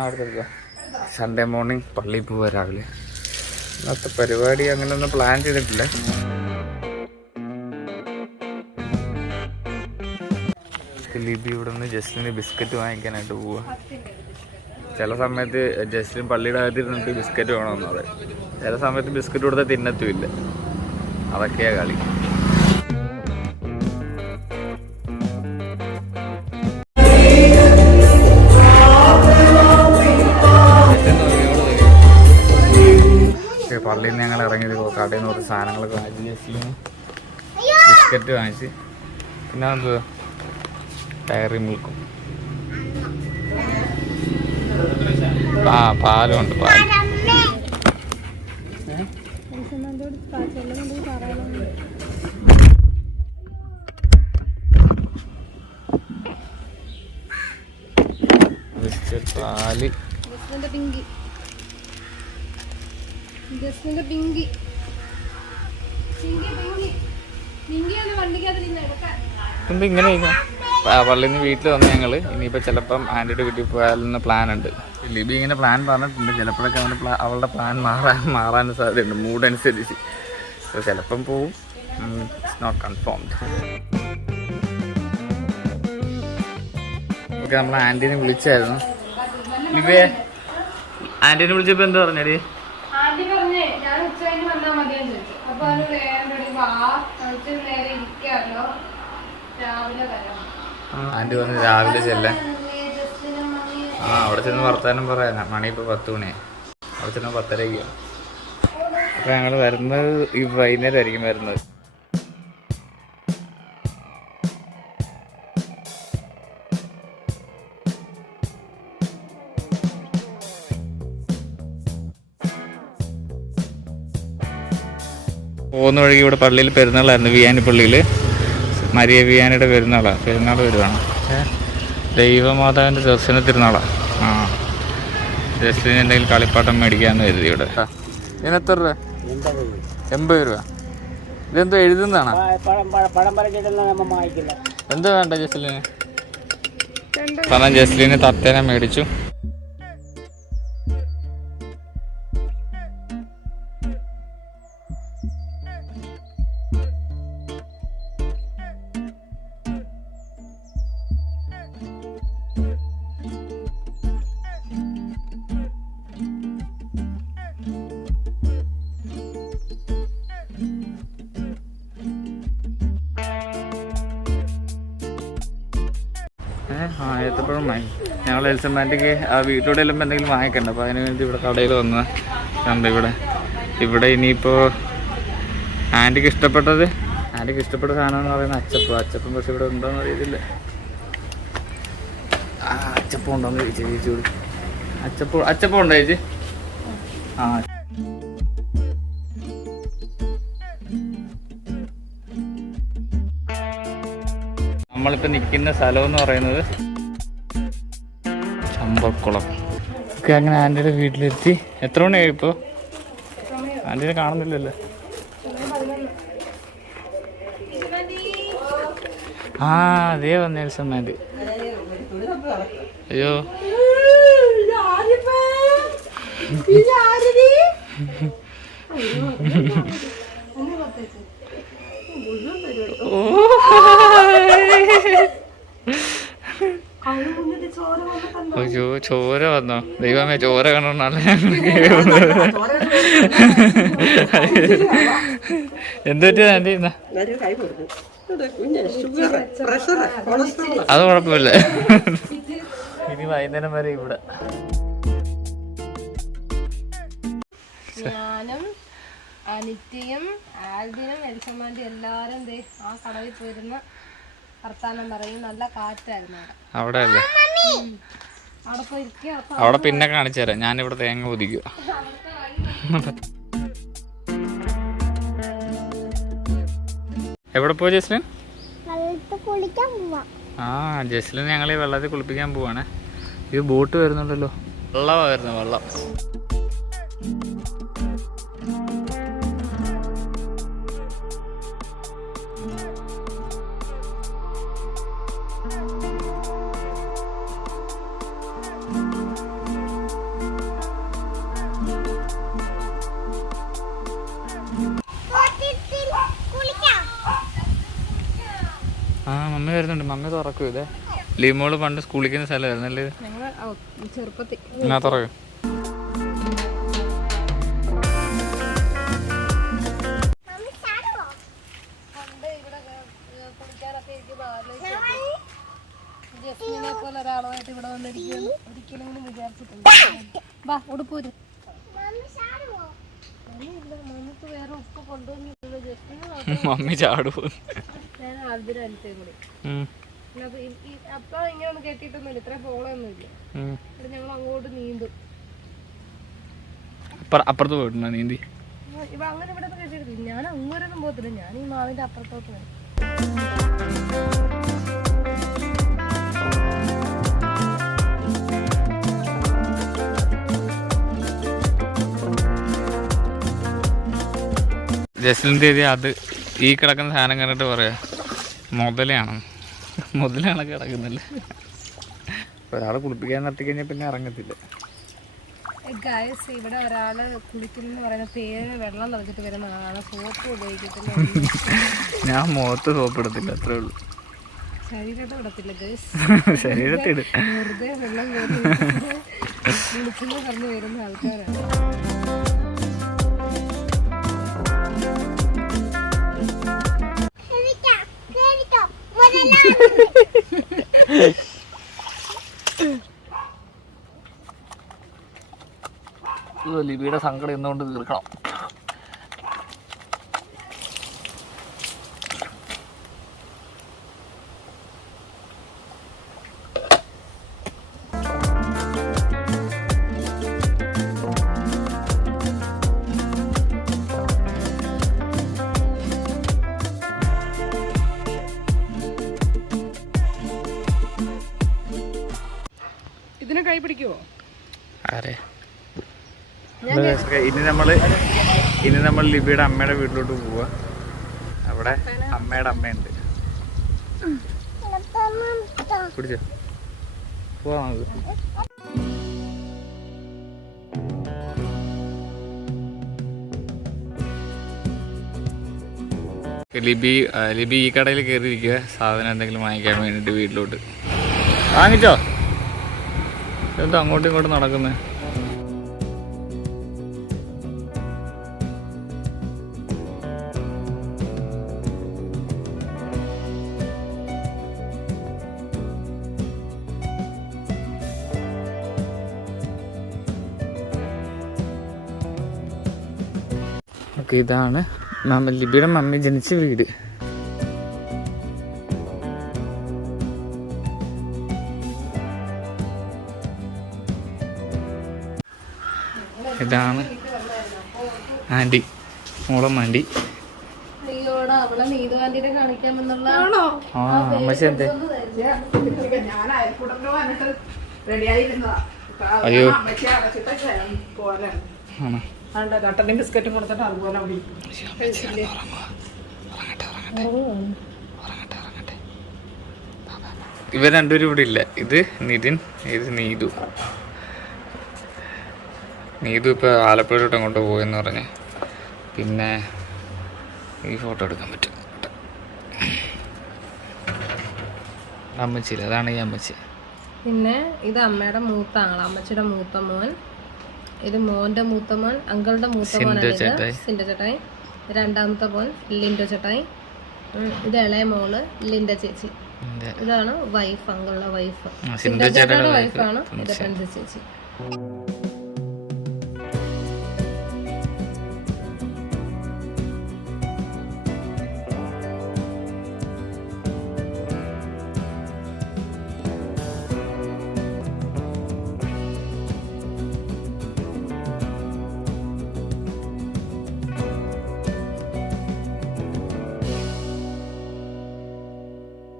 അടുത്തെടുക്കാം. Sunday morning പള്ളിയിൽ പോവാ രാവിലെ. ഇന്നത്തെ പരിപാടി അങ്ങനെ ഒന്നും പ്ലാൻ ചെയ്തിട്ടില്ല. ലിബി ഇവിടെ നിന്ന് ജസ്റ്റിന് ബിസ്ക്കറ്റ് വാങ്ങിക്കാനായിട്ട് പോവാ. ചില സമയത്ത് ജസ്റ്റിൻ പള്ളിയുടെ അകത്തിരുന്നിട്ട് ബിസ്ക്കറ്റ് വേണമെന്ന് പറയും. ചില സമയത്ത് ബിസ്ക്കറ്റ് കൊടുത്താൽ തിന്നത്തുമില്ല. അതൊക്കെയാ കളി. പള്ളിയിൽ നിന്ന് ഞങ്ങൾ ഇറങ്ങിയത് കടയിൽ നിന്ന് കുറച്ച് സാധനങ്ങളൊക്കെ വാങ്ങിച്ച് ജസ്റ്റിന് ബിസ്ക്കറ്റ് വാങ്ങിച്ച് പിന്നെ എന്തുവാ ഡയറി മിൽക്കും പാലും ഉണ്ട്. പാൽ ബിസ്ക്കറ്റ് പാല് ഇങ്ങനെ പള്ളിയിൽ നിന്ന് വീട്ടിൽ വന്ന് ഞങ്ങൾ ഇനിയിപ്പോൾ ചിലപ്പം ആൻറ്റിയുടെ വീട്ടിൽ പോയാലെന്ന് പ്ലാൻ ഉണ്ട്. ലിബി ഇങ്ങനെ പ്ലാൻ പറഞ്ഞിട്ടുണ്ട്. ചിലപ്പോഴൊക്കെ അവളുടെ പ്ലാൻ മാറാൻ സാധ്യതയുണ്ട് മൂഡ് അനുസരിച്ച്. അപ്പോൾ ചിലപ്പം പോവും. It's not confirmed. ഓക്കെ, നമ്മൾ ആൻറ്റീനെ വിളിച്ചായിരുന്നു. ലിബിയെ ആൻറ്റീനെ വിളിച്ചപ്പോൾ എന്താ പറഞ്ഞടി? ആൻറ്റി പറഞ്ഞു രാവിലെ ചെല്ലാൻ. അവിടെ ചെന്ന് വർത്താനം പറയാൻ. മണി ഇപ്പോൾ 10 മണിയായി. അവിടെ ചെന്ന് 10:30. അപ്പോൾ ഞങ്ങൾ വരുന്നത് ഈ വൈകുന്നേരം ആയിരിക്കും വരുന്നത്. പോകുന്ന വഴിക്ക് ഇവിടെ പള്ളിയിൽ പെരുന്നാളായിരുന്നു. വിയാനി പള്ളിയിൽ മരിയ വിയാനിയുടെ പെരുന്നാളാണ്. പെരുന്നാൾ വരുവാണ്. ദൈവമാതാവിൻ്റെ ദർശന തിരുനാളാണ്. ജസ്റ്റിന് എന്തെങ്കിലും കളിപ്പാട്ടം മേടിക്കാമെന്ന് കരുതി. ഇവിടെ ഇതിന് എത്ര രൂപ? 80 രൂപ. ഇതെന്തോ എഴുതുന്നതാണോ? എന്താ വേണ്ട ജസ്ലിന്? പറഞ്ഞ ജസ്ലിന് തത്തേനെ മേടിച്ചു. ഏത്തപ്പഴം വാങ്ങി. ഞങ്ങൾ എൽസമാൻറ്റിക്ക് ആ വീട്ടിലൂടെ എല്ലുമ്പോൾ എന്തെങ്കിലും വാങ്ങിക്കണ്ട. അപ്പോൾ അതിന് വേണ്ടി ഇവിടെ കടയിൽ വന്നത് കണ്ട്. ഇവിടെ ഇനിയിപ്പോൾ ആൻറ്റിക്ക് ഇഷ്ടപ്പെട്ട സാധനം എന്ന് പറയുന്നത് അച്ചപ്പം. പക്ഷെ ഇവിടെ ഉണ്ടോയെന്ന് അറിയത്തില്ല. അച്ചപ്പം ഉണ്ടോയെന്ന് ചോദിച്ചു ചേച്ചിയോട്. അച്ചപ്പം ഉണ്ടോ ചേച്ചി? നമ്മളിപ്പോൾ നിൽക്കുന്ന സ്ഥലം എന്ന് പറയുന്നത് ചമ്പക്കുളം. ഒക്കെ അങ്ങനെ ആൻറ്റിയുടെ വീട്ടിലെത്തി. എത്ര മണിയായി ഇപ്പോൾ? ആൻറ്റിനെ കാണുന്നില്ലല്ലോ. അതേ വന്നേ ആൻറ്റി. അയ്യോ അയ്യോ ചോര വന്നോ? ദൈവമേ, ചോര കണ്ടോണ്ടാണ് എന്ത് പറ്റിയത് ആൻറ്റി? അത് കുഴപ്പമില്ല. ഇനി വൈകുന്നേരം വരെ ഇവിടെ. ഞാനും അനിത്യയും ആൽബിനും എൽസമാൻറ്റി എല്ലാരും ആ കടവിൽ പോയിരുന്ന വർത്താനം പറയും. നല്ല കാറ്റായിരുന്നു അവിടെ അല്ലേ? അവിടെ പിന്നെ കാണിച്ചു തരാം. ഞാനിവിടെ തേങ്ങ ഒതിക്കുക. എവിടെ പോവാ ജസ്ലിൻ? ജസ്ലിൻ ഞങ്ങൾ ഈ വെള്ളത്തിൽ കുളിപ്പിക്കാൻ പോവാണ്. ഇത് ബോട്ട് വരുന്നുണ്ടല്ലോ. വെള്ളം. വരുന്നുണ്ട്. മമ്മി തുറക്കും ഇതേ. ലിമോള് പണ്ട് സ്കൂളിൽ നിൽക്കുന്ന സ്ഥലമായിരുന്നല്ലേ ഇത്? ചെറുപ്പത്തിൽ എന്നാ തുറക്കും. ജസ്മിനെ പോലെ ഒരാളുമായിട്ട് ഇവിടെ വന്നിരിക്കുന്നു ഒരിക്കലും വിചാരിച്ചിട്ടുണ്ട്. വാ ഉടുപ്പൂര്. മമ്മിക്ക് വേറെ ഉപ്പ് കൊണ്ടുവന്നിട്ടുണ്ട്. ജസ്മിന് മമ്മി ചാടും. ഞാൻ ആൽബിനും അനിതയും കൂടി. അപ്പൊ ഇങ്ങനെ ഒന്നും കെട്ടിയിട്ടൊന്നുമില്ല, ഇത്ര പോളൊന്നുമില്ല. ഇവിടെ ഞങ്ങൾ അങ്ങോട്ട് നീന്തും. അപ്പുറത്ത് പോയിട്ടുണ്ടോ നീന്തി? ഇവ അങ്ങനെ ഇവിടെ കെട്ടിയിട്ടില്ല. ഞാൻ അങ്ങോട്ടൊന്നും പോകത്തില്ല. ഞാൻ ഈ മാവിന്റെ അപ്പുറത്തോട്ട് വരും. ജസ്ലിൻ തീയതി അത് ഈ കിടക്കുന്ന സാധനം കണ്ടിട്ട് പറയാ മുതലാണ് കിടക്കുന്നില്ല. ഒരാൾ കുളിപ്പിക്കാൻ നിർത്തി കഴിഞ്ഞാൽ പിന്നെ ഇറങ്ങത്തില്ല. ഗൈസ്, ഇവിടെ ഒരാള് കുളിക്കുന്ന പറയുന്ന പേര് വെള്ളം നിറച്ചിട്ട് വരുന്ന ആളാണ്. സോപ്പ് ഉപയോഗിക്കത്തില്ല. ഞാൻ മുഖത്ത് സോപ്പ് ഇടത്തില്ല, അത്രേ ഉള്ളൂ. ശരീരത്തെ ഇടത്തില്ല ഗൈസ്. ശരീരത്തിട് വെറുതെ വെള്ളം കുളിക്കുന്ന പറഞ്ഞു വരുന്ന ആൾക്കാരാണ്. ലിബിയുടെ സങ്കടം എന്നുകൊണ്ട് തീർക്കണം. ഇതിനെ കൈ പിടിക്കുവോ? ആരെ? ഇനി നമ്മൾ ലിബിയുടെ അമ്മയുടെ വീട്ടിലോട്ട് പോവാ. അവിടെ അമ്മയുടെ അമ്മയുണ്ട്. പിടിച്ചോ, പോവാ നമുക്ക്. ലിബി ഈ കടയിൽ കയറിയിരിക്കുക സാധനം എന്തെങ്കിലും വാങ്ങിക്കാൻ വേണ്ടിയിട്ട് വീട്ടിലോട്ട്. വാങ്ങിച്ചോ? എന്താ അങ്ങോട്ടും ഇങ്ങോട്ടും നടക്കുന്നത്? ഓക്കെ, ഇതാണ് ലിബിയുടെ മമ്മി ജനിച്ച വീട്. ഇതാണ് ആൻറ്റി, മോളം ആൻറ്റി. അമ്മച്ചി എന്തേ? അയ്യോ, കട്ടനും ബിസ്ക്കറ്റും കൊടുത്തിട്ട് അതുപോലെ ഇവർ രണ്ടുപേരും ഇവിടെ ഇല്ല. ഇത് നിതിൻ, ഇത് നീതു. നീതു ഇപ്പോൾ ആലപ്പുഴയിലോട്ട് അങ്ങോട്ട് പോയെന്ന് പറഞ്ഞ്. പിന്നെ ഈ ഫോട്ടോ എടുക്കാൻ പറ്റും. അമ്മച്ചില്ല, അതാണ് ഈ അമ്മച്ചി. പിന്നെ ഇത് അമ്മയുടെ മൂത്ത ആങ്ങള, അമ്മച്ചിയുടെ മൂത്ത മോൻ. ഇത് മോന്റെ മൂത്ത മോൻ, അങ്കിളുടെ മൂത്ത മോനാണ് സിന്റെ ചേട്ടായി. രണ്ടാമത്തെ മോൻ ലിൻഡോ ചേട്ടായി. ഇത് ഇളയ മോള് ലിൻഡ ചേച്ചി. ഇതാണ് വൈഫ്, അങ്കിളുടെ വൈഫ്. സിന്റെ ചേട്ടായുടെ വൈഫാണ് ഇത് ചേച്ചി.